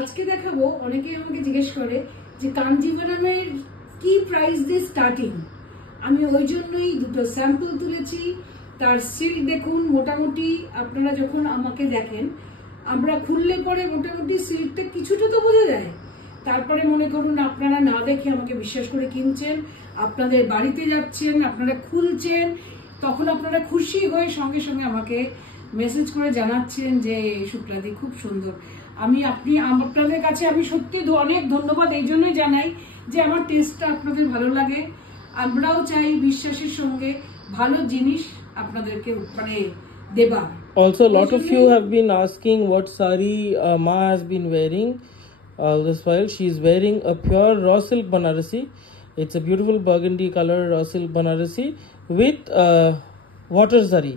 আজকে দেখাবো, অনেকেই আমাকে জিজ্ঞেস করে যে কাঞ্জিভারামের কি প্রাইস দিয়ে স্টার্টিং। আমি ওই জন্যই দুটো স্যাম্পল তুলেছি। তার সিল্ক দেখুন, মোটামুটি আপনারা যখন আমাকে দেখেন, আমরা খুললে পরে মোটামুটি সিল্কটা কিছুটা তো বোঝা যায়। তারপরে মনে করুন আপনারা না দেখে আমাকে বিশ্বাস করে কিনছেন, আপনাদের বাড়িতে যাচ্ছেন, আপনারা খুলছেন, তখন আপনারা খুশি হয়ে সঙ্গে সঙ্গে আমাকে মেসেজ করে জানাচ্ছেন যে শুক্লাদি খুব সুন্দর। আপনাদের কাছে আমি সত্যি অনেক ধন্যবাদ এই জন্যই জানাই যে আমার টেস্টটা আপনাদের ভালো লাগে। আমরাও চাই বিশ্বাসের সঙ্গে ভালো জিনিস আপনাদেরকে মানে দেবার। Also, a lot of you have been asking what sari Ma has been wearing all this while. She is wearing a pure raw silk Banarasi. It's a beautiful burgundy color raw silk Banarasi with water zari.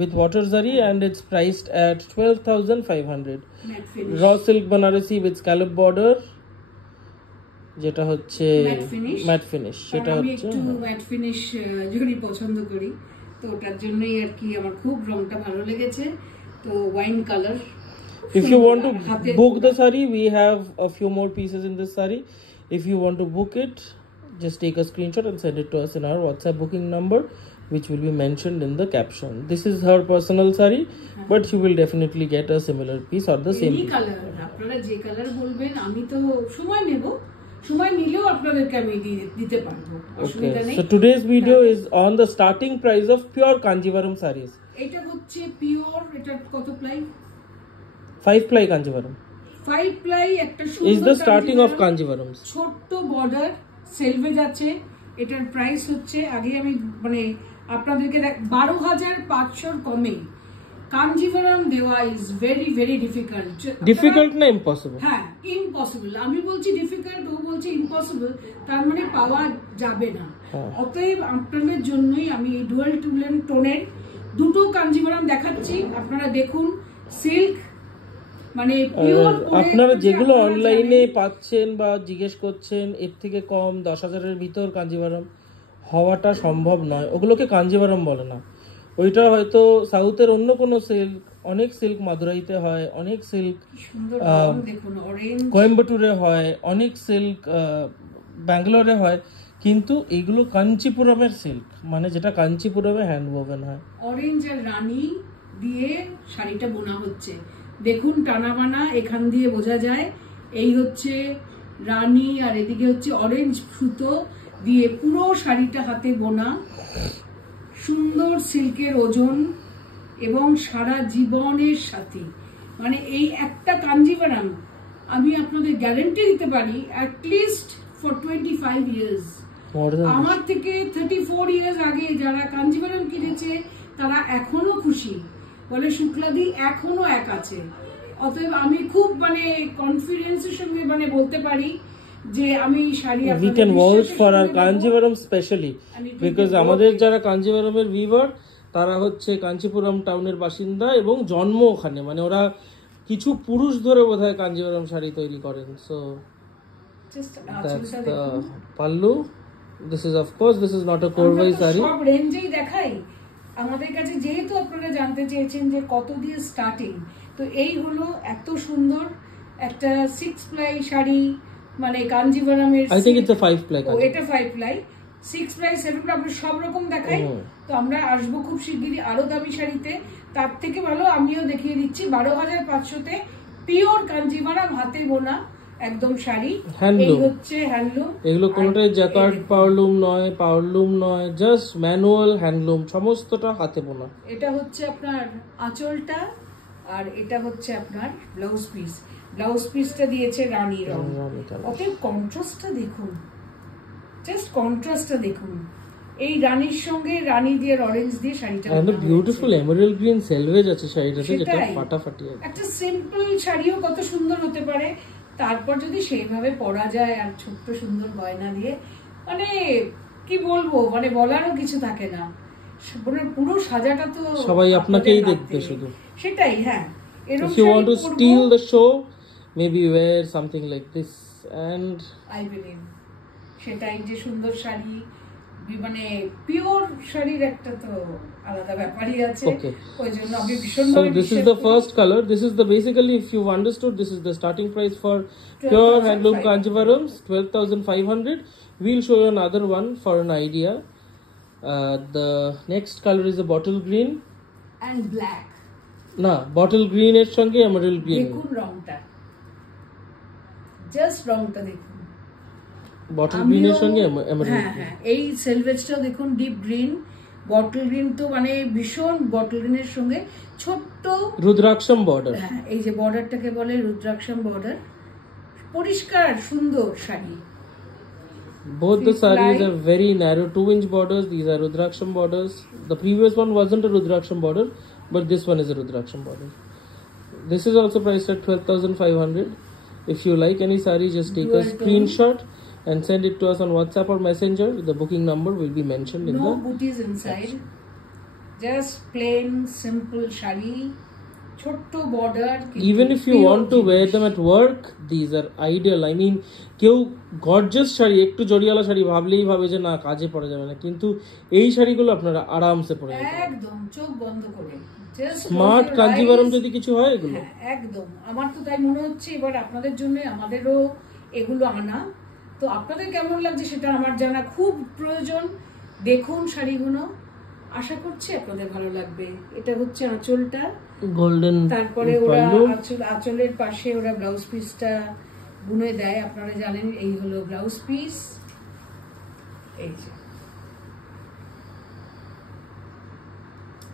With water zari, and it's priced at 12,500. Raw silk Banarasi with scallop border. যেটা হচ্ছে mat finish, সেটা আমি হচ্ছে একটু mat finish যদি পছন্দ করি, তো ওটার জন্যই আর কি আমার খুব রংটা ভালো লেগেছে। তো wine colour. If you want to book the sari, we have a few more pieces in this sari. If you want to book it, just take a screenshot and send it to us in our WhatsApp booking number, which will be mentioned in the caption. This is her personal sari, but you will definitely get a similar piece or the same piece. Colour আপনারা যে colour বলবেন, আমি তো সময় নেব, সময় নিলেও আপনাদেরকে আমি দিতে পারবো, অসুবিধা নেই। So today's video is on the starting price of pure Kanjivaram sarees. এটা হচ্ছে পিওর, এটা কত প্লাই? 5 ply Kanjivaram 5 প্লাই একটা সুন্দর is the starting of Kanjivarams. ছোট্ট বর্ডার সেলভেজ আছে। এটার প্রাইস হচ্ছে, আগে আমি মানে আপনাদেরকে 12,500 কমে কাঞ্জিভারাম দেওয়া is very very difficult. Difficult না ইম্পসিবল? হ্যাঁ, ইম্পসিবল। আমি বলছি ডিফিকাল্ট, ও বলছে ইম্পসিবল, তার মানে পাওয়া যাবে না। অতএব আপনাদের জন্যই আমি ডুয়াল টোনের দুটো কাঞ্জিভারাম দেখাচ্ছি, আপনারা দেখুন। সিল্ক মানে পিওর, আপনারা যেগুলো অনলাইনে পাচ্ছেন বা জিজ্ঞেস করছেন এর থেকে কম 10,000-এর ভিতর কাঞ্জিভারাম হওয়াটা সম্ভব নয়। ওগুলোকে কাঞ্জিভারাম বলে না, ওইটা হয়তো সাউথের অন্য কোনো সিল্ক। অনেক সিল্ক মাদুরাইতে হয়, অনেক সিল্ক কোয়েম্বাটুরে হয়, অনেক সিল্ক ব্যাঙ্গালোরে হয়, কিন্তু এগুলো কাঞ্চিপুরমের সিল্ক, মানে যেটা কাঞ্চিপুরমে হ্যান্ড ওভেন হয়। অরেঞ্জ আর রানী দিয়ে শাড়িটা বোনা হচ্ছে, দেখুন টানা বানা এখান দিয়ে বোঝা যায়। এই হচ্ছে রানী আর এদিকে হচ্ছে অরেঞ্জ সুতো দিয়ে পুরো শাড়িটা হাতে বোনা, সুন্দর সিল্কের ওজন এবং সারা জীবনের সাথে। মানে এই একটা কাঞ্জিভারাম আমি আপনাদের গ্যারান্টি দিতে পারি অ্যাটলিস্ট ফর 25 ইয়ার্স। আমার থেকে 34 ইয়ার্স আগে যারা কাঞ্জিভারাম কিনেছে তারা এখনো খুশি, বলে শুক্লাদি এখনো এক আছে। অতএব আমি খুব মানে কনফিডেন্সের সঙ্গে মানে বলতে পারি যে আমি sari we can vouch for our Kanjivaram specially because আমাদের যারা কাঞ্জিভারামের ভিউয়ার তারা হচ্ছে কাঞ্চিপুরম টাউনের বাসিন্দা এবং জন্ম ওখানে, মানে ওরা কিছু পুরুষ ধরে বোধহয় কাঞ্জিভারাম শাড়ি তৈরি করেন। So that's the pallu. This is of course this is not a korvai saree. সব রেঞ্জেই দেখাই আমাদের কাছে, যেহেতু আপনারা জানতে চেয়েছেন যে কত দিয়ে স্টার্টিং। তো এই হলো এত সুন্দর একটা 6 প্লাই শাড়ি, মানে কাঞ্জিভারামের। I think it's a 5 ply. ও এটা 5 প্লাই, 6 প্লাই, 7 প্লাই, আমরা সব রকম দেখাই। তো আমরা আসবো খুব শিগগিরই আরো দামি শাড়িতে। তার থেকে ভালো আমিও দেখিয়ে দিচ্ছি 12,500-তে পিওর কাঞ্জিভারাম হাতে বোনা একদম শাড়ি। এই হচ্ছে হ্যান্ডলুম, এগুলো কোনোটাই জ্যাকার্ড পাওয়ারলুম নয়, জাস্ট ম্যানুয়াল হ্যান্ডলুম, সমস্তটা হাতে বোনা। এটা হচ্ছে আপনার আঁচলটা, আর এটা হচ্ছে আপনার ব্লাউজ পিস। ব্লাউজ পিসটা দিয়েছে রানী রং। ওকে কন্ট্রাস্টটা দেখুন, জাস্ট কন্ট্রাস্টটা দেখুন। এই রানীর সঙ্গে রানী দিয়ে অরেঞ্জ দিয়ে শাড়িটা, and the beautiful emerald green selvage আছে শাড়িটাতে, যেটা ফাটাফাটি। একটা সিম্পল শাড়িও কত সুন্দর হতে পারে, তারপর যদি সেইভাবে পরা যায় আর ছোট্ট সুন্দর গয়না দিয়ে, মানে কি বলবো, মানে বলারও কিছু থাকে না। পুরো সাজাটা তো সবাই আপনাকেই দেখবে শুধু, সেটাই। হ্যাঁ, if you want to steal the show maybe wear something like this and I believe সেটাই যে সুন্দর শাড়ি, মানে পিওর শাড়ির একটা তো আলাদা ব্যাপারই আছে, ওই জন্য আমি ভীষণ So this is the first color. This is the basically, if you've understood, this is the starting price for pure handloom Kanjivarams, 12,500. We'll show you another one for an idea. The next color is a bottle green and black. না, bottle green এর সঙ্গে emerald green। দেখুন রংটা, just রংটা দেখুন, bottle green এর সঙ্গে emerald. হ্যাঁ হ্যাঁ, এই সেলভেজটা দেখুন ডিপ গ্রিন, বটল গ্রিন তো মানে ভীষণ, বটল গ্রিনের সঙ্গে ছোট্ট রুদ্রাক্ষম বর্ডার। হ্যাঁ, এই যে বর্ডারটাকে বলে রুদ্রাক্ষম বর্ডার, পরিষ্কার সুন্দর sari. Both the sarees are very narrow 2-inch borders. These are Rudraksham borders. The previous one wasn't a Rudraksham border, but this one is a Rudraksham border. This is also priced at 12,500. If you like any saree, just take a screenshot and send it to us on WhatsApp or Messenger. The booking number will be mentioned in the... No booties inside. Just plain, simple shari. Chotto border. Even if you want to wear them at work, these are ideal. I mean, কেউ gorgeous sari, একটু জরিওয়ালা শাড়ি ভাবলেই ভাবে যে না কাজে পড়া যাবে না, কিন্তু এই শাড়িগুলো আপনারা আরামসে পরে যাবেন একদম চোখ বন্ধ করে। স্মার্ট কাঞ্জিভারম যদি কিছু হয় এগুলো একদম, আমার তো তাই মনে হচ্ছে এবার আপনাদের জন্য আমাদেরও এগুলো আনা। তো আপনাদের কেমন লাগছে সেটা আমার জানা খুব প্রয়োজন। দেখুন শাড়িগুলো, আশা করছি আপনাদের ভালো লাগবে। এটা হচ্ছে আঁচলটা গোল্ডেন, তারপরে ওরা আঁচলের পাশে ওরা ব্লাউজ পিসটা বুনে দেয়, আপনারা জানেন এই হলো ব্লাউজ পিস। এই যে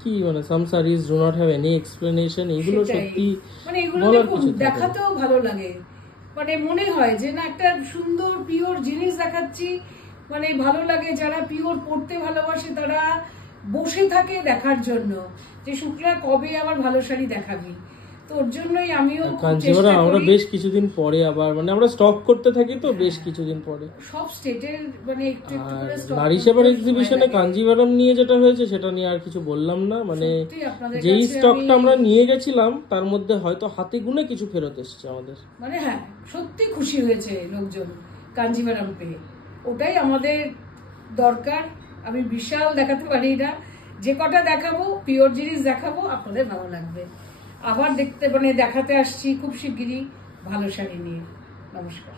কি মানে some series do not have any explanation, এগুলো সত্যি মানে এগুলো দেখাতেও ভালো লাগে, মানে মনে হয় যে না একটা সুন্দর পিওর জিনিস দেখাচ্ছি, মানে ভালো লাগে। যারা পিওর পড়তে ভালোবাসে তারা বসে থাকে দেখার জন্য যে শুক্লা কবে আবার ভালো শাড়ি দেখাবি। তো ওর জন্যই আমিও কাঞ্জিভারম আমরা বেশ কিছুদিন পরে আবার মানে আমরা স্টক করতে থাকি, তো বেশ কিছুদিন পরে সব স্টেটের মানে একটু একটু করে স্টক। নারী সেবার এক্সিবিশনে কাঞ্জিভারম নিয়ে যেটা হয়েছে সেটা নিয়ে আর কিছু বললাম না, মানে যেই স্টকটা আমরা নিয়ে গেছিলাম তার মধ্যে হয়তো হাতে গুনে কিছু ফেরত এসেছে আমাদের। মানে হ্যাঁ, সত্যি খুশি হয়েছে লোকজন কাঞ্জিভারম পেয়ে, ওটাই আমাদের দরকার। আমি বিশাল দেখাতে পারি না, যে কটা দেখাবো পিওর জিনিস দেখাবো, আপনাদের ভালো লাগবে। আবার দেখতে মানে দেখাতে আসছি খুব শিগগিরই ভালো শাড়ি নিয়ে। নমস্কার।